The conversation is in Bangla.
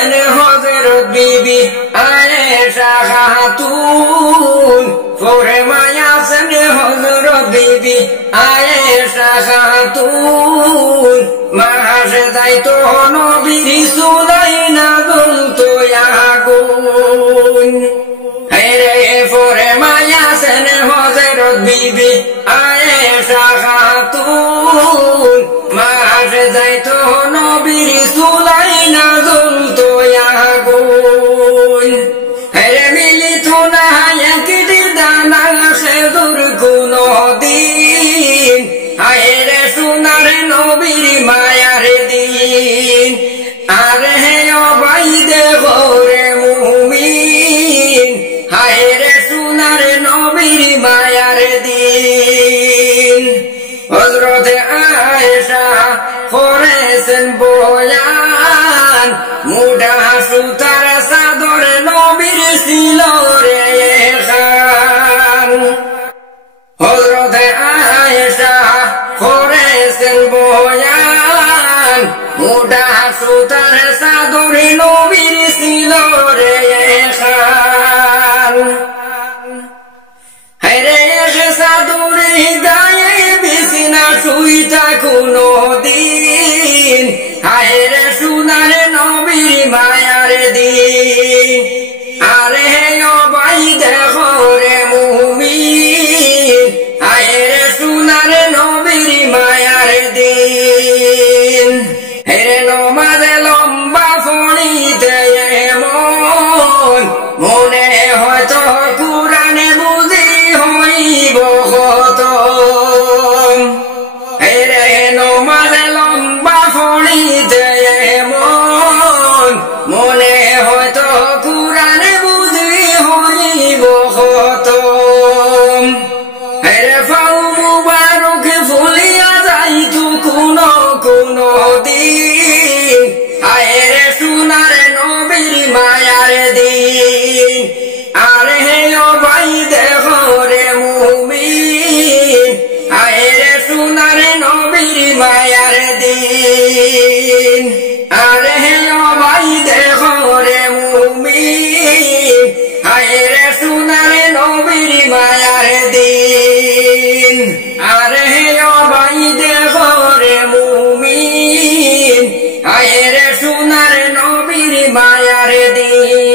আছেন হযরত বিবি আয়েশা খাতুন পরে মায়া আছেন হযরত বিবি আয়েশা খাতুন মাসে যাইতো নবীর চুলাই না জ্বলতো আগুন হেরে পরে মায়া আছেন হযরত বিবি আয়েশা খাতুন মাসে যাইতো নবীর চুলাই না জ্বলতো আগুন হেরে মিলিত না একটি দানা খেজুর কোনো দিন হায়রে সোনার নবীর মায়ার দিন আর হে অবাইদে ঘরে মুমিন হায়রে সোনার নবীর মায়ার দিন হযরতে আয়েশা করেছেন বয়ান মুডা সুতার চাদর নবীর ছিল রে খান হযরতে আয়েশা করেছেন বয়ান মুডা সুতার চাদর নবীর ছিল রে খান হায়রে চাদর গায়ে বিছনা শুইতা কোনো দিন হায়রে সোনার নবীর মায়ার দিন আরে অবাই দেখো রে মুমিন হায়রে সোনার নবীর মায়ার দিন হেরে নমাজে লম্বা ফড়িতে এমন মনে হয়তো কুরআনে বুঝি হইব খতম হেরে নমাজে লম্বা ফড়িতে এমন মনে হয়তো কুরআনে বুঝি হইব খতম হেরে ফাউ মুবারক ফুলিয়া যাইতো কোনো কোনো দিন হায়রে সোনার নবীর মায়ার দিন আর হে অবাই দেখো রে মুমিন হায়রে সোনার নবীর মায়ার দিন আর হে অবাই দেখো রে মুমিন হায়রে সোনার নবীর মায়ার দিন আর হে অবাই দেখো রে মুমিন হায়রে সোনার নবীর মায়ার দিন